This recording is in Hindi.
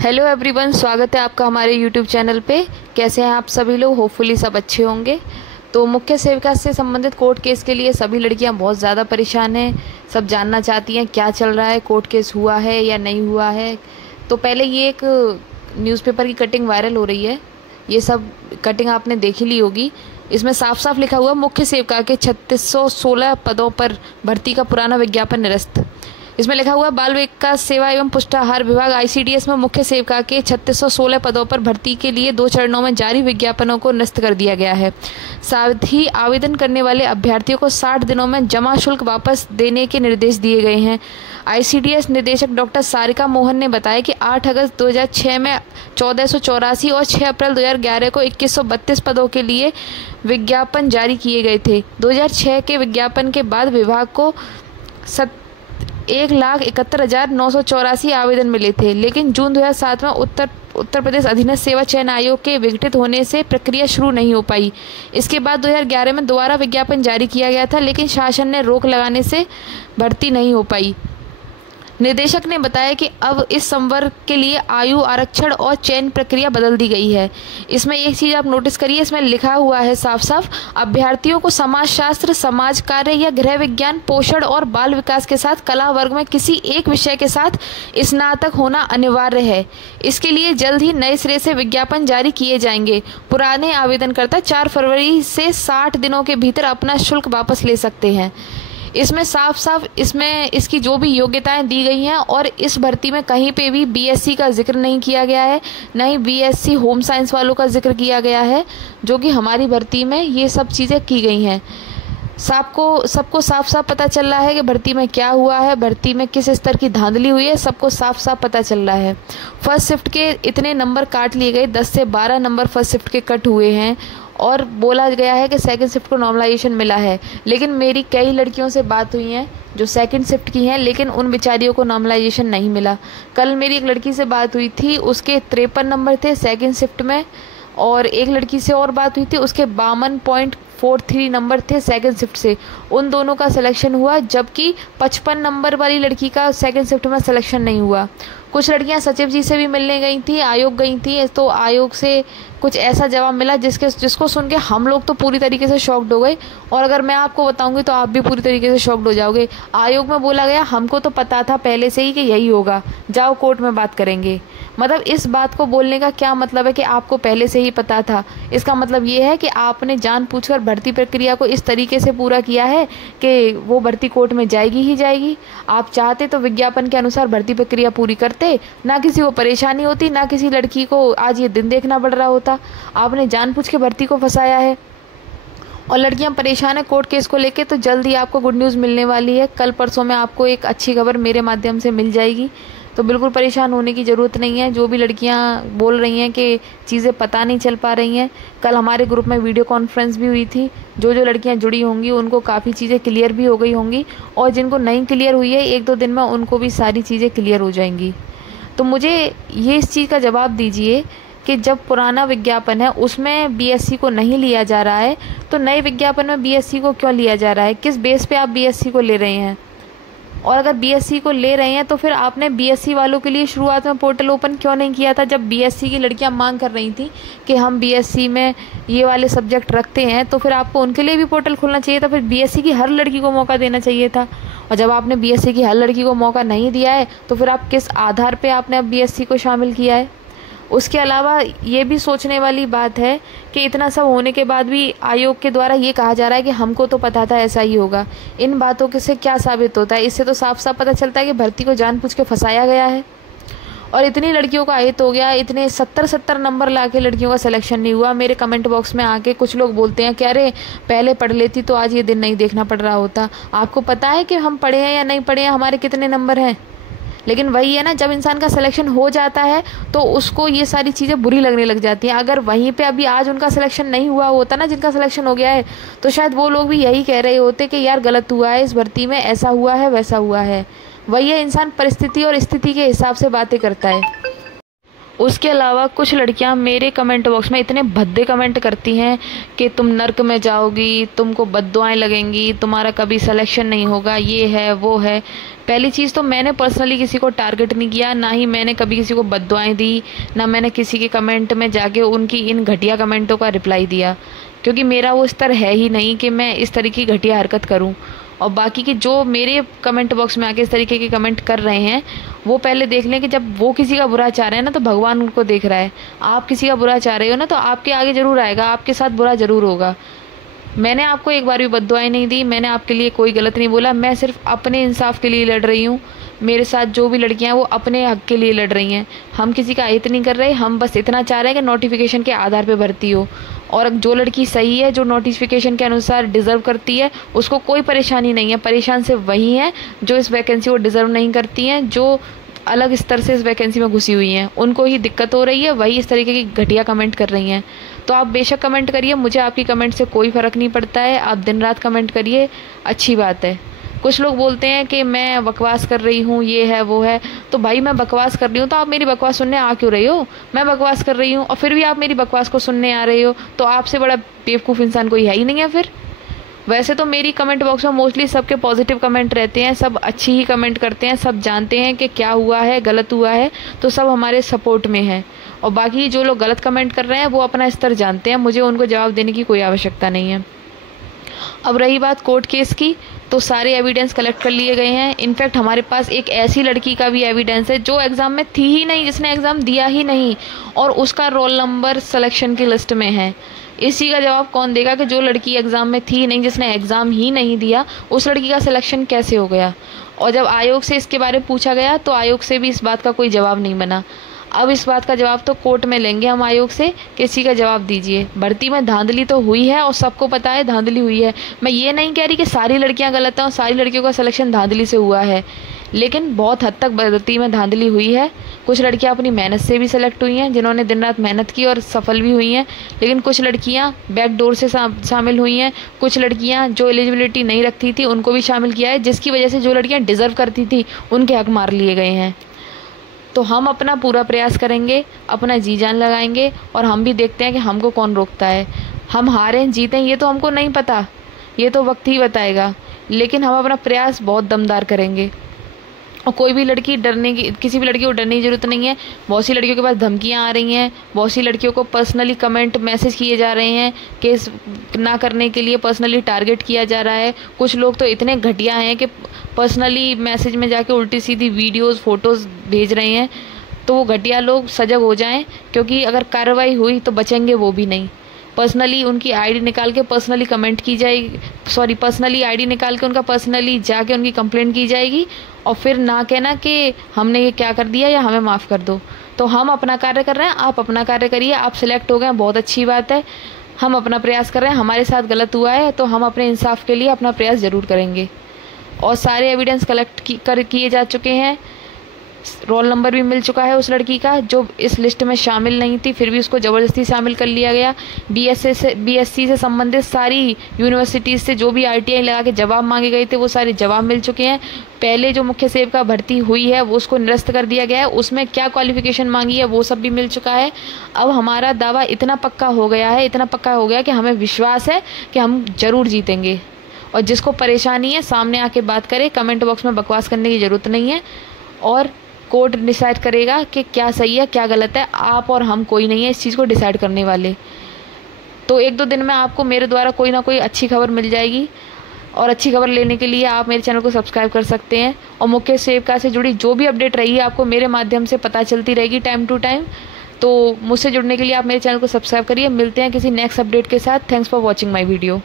हेलो एवरीवन, स्वागत है आपका हमारे यूट्यूब चैनल पे। कैसे हैं आप सभी लोग? होपफुली सब अच्छे होंगे। तो मुख्य सेविका से संबंधित कोर्ट केस के लिए सभी लड़कियां बहुत ज़्यादा परेशान हैं। सब जानना चाहती हैं क्या चल रहा है, कोर्ट केस हुआ है या नहीं हुआ है। तो पहले ये एक न्यूज़पेपर की कटिंग वायरल हो रही है, ये सब कटिंग आपने देख ही ली होगी। इसमें साफ साफ लिखा हुआ मुख्य सेविका के 3616 पदों पर भर्ती का पुराना विज्ञापन निरस्त। इसमें लिखा हुआ बाल विकास सेवा एवं पुष्टाहार विभाग ICDS में मुख्य सेविका के 3616 पदों पर भर्ती के लिए 2 चरणों में जारी विज्ञापनों को निरस्त कर दिया गया है। साथ ही आवेदन करने वाले अभ्यर्थियों को 60 दिनों में जमा शुल्क वापस देने के निर्देश दिए गए हैं। ICDS निदेशक डॉक्टर सारिका मोहन ने बताया कि 8 अगस्त 2006 में 1484 और 6 अप्रैल 2011 को 2132 पदों के लिए विज्ञापन जारी किए गए थे। 2006 के विज्ञापन के बाद विभाग को 1,71,984 आवेदन मिले थे, लेकिन जून 2007 में उत्तर प्रदेश अधीनस्थ सेवा चयन आयोग के विघटित होने से प्रक्रिया शुरू नहीं हो पाई। इसके बाद 2011 में दोबारा विज्ञापन जारी किया गया था, लेकिन शासन ने रोक लगाने से भर्ती नहीं हो पाई। निदेशक ने बताया कि अब इस संवर्ग के लिए आयु आरक्षण और चयन प्रक्रिया बदल दी गई है। इसमें एक चीज़ आप नोटिस करिए, इसमें लिखा हुआ है साफ साफ, अभ्यर्थियों को समाजशास्त्र, समाज कार्य या गृह विज्ञान, पोषण और बाल विकास के साथ कला वर्ग में किसी एक विषय के साथ स्नातक होना अनिवार्य है। इसके लिए जल्द ही नए सिरे से विज्ञापन जारी किए जाएंगे। पुराने आवेदनकर्ता 4 फरवरी से 60 दिनों के भीतर अपना शुल्क वापस ले सकते हैं। इसमें साफ साफ इसमें इसकी जो भी योग्यताएं दी गई हैं, और इस भर्ती में कहीं पे भी BSc का जिक्र नहीं किया गया है, ना ही BSc होम साइंस वालों का जिक्र किया गया है, जो कि हमारी भर्ती में ये सब चीज़ें की गई हैं। सबको साफ साफ पता चल रहा है कि भर्ती में क्या हुआ है, भर्ती में किस स्तर की धांधली हुई है, सबको साफ साफ पता चल रहा है। फर्स्ट शिफ्ट के इतने नंबर काट लिए गए, 10 से 12 नंबर फर्स्ट शिफ्ट के कट हुए हैं, और बोला गया है कि सेकंड शिफ्ट को नॉर्मलाइजेशन मिला है। लेकिन मेरी कई लड़कियों से बात हुई है जो सेकंड शिफ्ट की हैं, लेकिन उन बेचारियों को नॉर्मलाइजेशन नहीं मिला। कल मेरी एक लड़की से बात हुई थी, उसके 53 नंबर थे सेकंड शिफ्ट में, और एक लड़की से और बात हुई थी, उसके 52.43 नंबर थे सेकंड शिफ्ट से। उन दोनों का सिलेक्शन हुआ, जबकि 55 नंबर वाली लड़की का सेकंड शिफ्ट में सिलेक्शन नहीं हुआ। कुछ लड़कियां सचिव जी से भी मिलने गई थी, आयोग गई थी, तो आयोग से कुछ ऐसा जवाब मिला जिसको सुन के हम लोग तो पूरी तरीके से शॉक्ड हो गए, और अगर मैं आपको बताऊंगी तो आप भी पूरी तरीके से शॉक्ड हो जाओगे। आयोग में बोला गया, हमको तो पता था पहले से ही कि यही होगा, जाओ कोर्ट में बात करेंगे। मतलब इस बात को बोलने का क्या मतलब है कि आपको पहले से ही पता था? इसका मतलब ये है कि आपने जानबूझकर भर्ती प्रक्रिया को इस तरीके से पूरा किया है कि वो भर्ती कोर्ट में जाएगी ही जाएगी। आप चाहते तो विज्ञापन के अनुसार भर्ती प्रक्रिया पूरी करते, ना किसी को परेशानी होती, ना किसी लड़की को आज ये दिन देखना पड़ रहा होता। आपने जानबूझ के भर्ती को फंसाया है, और लड़कियां परेशान है कोर्ट केस को लेके। तो जल्द ही आपको गुड न्यूज़ मिलने वाली है, कल परसों में आपको एक अच्छी खबर मेरे माध्यम से मिल जाएगी। तो बिल्कुल परेशान होने की ज़रूरत नहीं है। जो भी लड़कियां बोल रही हैं कि चीज़ें पता नहीं चल पा रही हैं, कल हमारे ग्रुप में वीडियो कॉन्फ्रेंस भी हुई थी। जो लड़कियां जुड़ी होंगी उनको काफ़ी चीज़ें क्लियर भी हो गई होंगी, और जिनको नहीं क्लियर हुई है 1-2 दिन में उनको भी सारी चीज़ें क्लियर हो जाएंगी। तो मुझे ये इस चीज़ का जवाब दीजिए कि जब पुराना विज्ञापन है उसमें BSc को नहीं लिया जा रहा है, तो नए विज्ञापन में BSc को क्यों लिया जा रहा है? किस बेस पे आप BSc को ले रहे हैं? और अगर BSc को ले रहे हैं तो फिर आपने BSc वालों के लिए शुरुआत में पोर्टल ओपन क्यों नहीं किया था? जब BSc की लड़कियां मांग कर रही थी कि हम BSc में ये वाले सब्जेक्ट रखते हैं, तो फिर आपको उनके लिए भी पोर्टल खोलना चाहिए था। फिर BSc की हर लड़की को मौका देना चाहिए था। और जब आपने BSc की हर लड़की को मौका नहीं दिया है, तो फिर आप किस आधार पर आपने अब BSc को शामिल किया है? उसके अलावा ये भी सोचने वाली बात है कि इतना सब होने के बाद भी आयोग के द्वारा ये कहा जा रहा है कि हमको तो पता था ऐसा ही होगा। इन बातों के से क्या साबित होता है? इससे तो साफ साफ पता चलता है कि भर्ती को जानबूझ के फंसाया गया है, और इतनी लड़कियों का अहित हो गया। इतने 70 नंबर ला के लड़कियों का सिलेक्शन नहीं हुआ। मेरे कमेंट बॉक्स में आके कुछ लोग बोलते हैं कि अरे पहले पढ़ लेती तो आज ये दिन नहीं देखना पड़ रहा होता। आपको पता है कि हम पढ़े हैं या नहीं पढ़े हैं, हमारे कितने नंबर हैं? लेकिन वही है ना, जब इंसान का सिलेक्शन हो जाता है तो उसको ये सारी चीज़ें बुरी लगने लग जाती हैं। अगर वहीं पे अभी आज उनका सिलेक्शन नहीं हुआ होता ना, जिनका सिलेक्शन हो गया है, तो शायद वो लोग भी यही कह रहे होते कि यार गलत हुआ है इस भर्ती में, ऐसा हुआ है वैसा हुआ है। वही है, इंसान परिस्थिति और स्थिति के हिसाब से बातें करता है। उसके अलावा कुछ लड़कियां मेरे कमेंट बॉक्स में इतने भद्दे कमेंट करती हैं कि तुम नर्क में जाओगी, तुमको बद्दुआएं लगेंगी, तुम्हारा कभी सिलेक्शन नहीं होगा, ये है वो है। पहली चीज़ तो मैंने पर्सनली किसी को टारगेट नहीं किया, ना ही मैंने कभी किसी को बद्दुआएं दी, ना मैंने किसी के कमेंट में जाके उनकी इन घटिया कमेंटों का रिप्लाई दिया, क्योंकि मेरा वो स्तर है ही नहीं कि मैं इस तरीके की घटिया हरकत करूं। और बाकी की जो मेरे कमेंट बॉक्स में आके इस तरीके के कमेंट कर रहे हैं, वो पहले देख लें कि जब वो किसी का बुरा चाह रहे हैं ना, तो भगवान उनको देख रहा है। आप किसी का बुरा चाह रहे हो ना, तो आपके आगे जरूर आएगा, आपके साथ बुरा जरूर होगा। मैंने आपको एक बार भी बद्दुआएं नहीं दी, मैंने आपके लिए कोई गलत नहीं बोला, मैं सिर्फ अपने इंसाफ के लिए लड़ रही हूँ। मेरे साथ जो भी लड़कियां हैं वो अपने हक के लिए लड़ रही हैं, हम किसी का अहित नहीं कर रहे। हम बस इतना चाह रहे हैं कि नोटिफिकेशन के आधार पे भर्ती हो, और जो लड़की सही है, जो नोटिफिकेशन के अनुसार डिज़र्व करती है, उसको कोई परेशानी नहीं है। परेशान सिर्फ वही है जो इस वैकेंसी को डिज़र्व नहीं करती हैं, जो अलग स्तर से इस वैकेंसी में घुसी हुई हैं, उनको ही दिक्कत हो रही है, वही इस तरीके की घटिया कमेंट कर रही हैं। तो आप बेशक कमेंट करिए, मुझे आपकी कमेंट से कोई फ़र्क नहीं पड़ता है। आप दिन रात कमेंट करिए, अच्छी बात है। कुछ लोग बोलते हैं कि मैं बकवास कर रही हूँ, ये है वो है। तो भाई मैं बकवास कर रही हूँ तो आप मेरी बकवास सुनने आ क्यों रही हो? मैं बकवास कर रही हूँ और फिर भी आप मेरी बकवास को सुनने आ रहे हो, तो आपसे बड़ा बेवकूफ़ इंसान कोई है ही नहीं है फिर। वैसे तो मेरी कमेंट बॉक्स में मोस्टली सबके पॉजिटिव कमेंट रहते हैं, सब अच्छी ही कमेंट करते हैं, सब जानते हैं कि क्या हुआ है, गलत हुआ है, तो सब हमारे सपोर्ट में है। और बाकी जो लोग गलत कमेंट कर रहे हैं वो अपना स्तर जानते हैं, मुझे उनको जवाब देने की कोई आवश्यकता नहीं है। अब रही बात कोर्ट केस की, तो सारे एविडेंस कलेक्ट कर लिए गए हैं। इनफैक्ट हमारे पास एक ऐसी लड़की का भी एविडेंस है जो एग्ज़ाम में थी ही नहीं, जिसने एग्ज़ाम दिया ही नहीं, और उसका रोल नंबर सिलेक्शन की लिस्ट में है। इसी का जवाब कौन देगा कि जो लड़की एग्ज़ाम में थी नहीं, जिसने एग्ज़ाम ही नहीं दिया, उस लड़की का सिलेक्शन कैसे हो गया? और जब आयोग से इसके बारे में पूछा गया तो आयोग से भी इस बात का कोई जवाब नहीं बना। अब इस बात का जवाब तो कोर्ट में लेंगे हम आयोग से, किसी का जवाब दीजिए। भर्ती में धांधली तो हुई है और सबको पता है धांधली हुई है। मैं ये नहीं कह रही कि सारी लड़कियां गलत हैं और सारी लड़कियों का सिलेक्शन धांधली से हुआ है, लेकिन बहुत हद तक भर्ती में धांधली हुई है। कुछ लड़कियां अपनी मेहनत से भी सिलेक्ट हुई हैं, जिन्होंने दिन रात मेहनत की और सफल भी हुई हैं, लेकिन कुछ लड़कियां बैकडोर से शामिल हुई हैं। कुछ लड़कियां जो एलिजिबिलिटी नहीं रखती थी उनको भी शामिल किया है, जिसकी वजह से जो लड़कियां डिज़र्व करती थी उनके हक मार लिए गए हैं। तो हम अपना पूरा प्रयास करेंगे, अपना जी जान लगाएंगे, और हम भी देखते हैं कि हमको कौन रोकता है। हम हारें जीतें ये तो हमको नहीं पता, ये तो वक्त ही बताएगा, लेकिन हम अपना प्रयास बहुत दमदार करेंगे। और कोई भी लड़की डरने की, किसी भी लड़की को डरने की ज़रूरत नहीं है। बहुत सी लड़कियों के पास धमकियां आ रही हैं, बहुत सी लड़कियों को पर्सनली कमेंट मैसेज किए जा रहे हैं, केस ना करने के लिए पर्सनली टारगेट किया जा रहा है। कुछ लोग तो इतने घटिया हैं कि पर्सनली मैसेज में जाके उल्टी सीधी वीडियोज़ फोटोज़ भेज रहे हैं। तो वो घटिया लोग सजग हो जाएं, क्योंकि अगर कार्रवाई हुई तो बचेंगे वो भी नहीं। पर्सनली उनकी आईडी निकाल के पर्सनली कमेंट की जाएगी, सॉरी पर्सनली आईडी निकाल के उनका पर्सनली जाके उनकी कंप्लेंट की जाएगी, और फिर ना कहना कि हमने ये क्या कर दिया या हमें माफ़ कर दो। तो हम अपना कार्य कर रहे हैं, आप अपना कार्य करिए। आप सिलेक्ट हो गए, बहुत अच्छी बात है। हम अपना प्रयास कर रहे हैं, हमारे साथ गलत हुआ है तो हम अपने इंसाफ के लिए अपना प्रयास ज़रूर करेंगे। और सारे एविडेंस कलेक्ट किए जा चुके हैं। रोल नंबर भी मिल चुका है उस लड़की का जो इस लिस्ट में शामिल नहीं थी, फिर भी उसको ज़बरदस्ती शामिल कर लिया गया। बीएससी से संबंधित सारी यूनिवर्सिटीज़ से जो भी आरटीआई लगा के जवाब मांगे गए थे वो सारे जवाब मिल चुके हैं। पहले जो मुख्य सेवका भर्ती हुई है वो उसको निरस्त कर दिया गया है, उसमें क्या क्वालिफिकेशन मांगी है वो सब भी मिल चुका है। अब हमारा दावा इतना पक्का हो गया है, इतना पक्का हो गया कि हमें विश्वास है कि हम ज़रूर जीतेंगे। और जिसको परेशानी है सामने आके बात करे, कमेंट बॉक्स में बकवास करने की ज़रूरत नहीं है। और कोर्ट डिसाइड करेगा कि क्या सही है क्या गलत है, आप और हम कोई नहीं है इस चीज़ को डिसाइड करने वाले। तो एक दो दिन में आपको मेरे द्वारा कोई ना कोई अच्छी खबर मिल जाएगी, और अच्छी खबर लेने के लिए आप मेरे चैनल को सब्सक्राइब कर सकते हैं। और मुख्य सेवका से जुड़ी जो भी अपडेट रही है आपको मेरे माध्यम से पता चलती रहेगी टाइम टू टाइम। तो मुझसे जुड़ने के लिए आप मेरे चैनल को सब्सक्राइब करिए। मिलते हैं किसी नेक्स्ट अपडेट के साथ। Thanks for watching my video.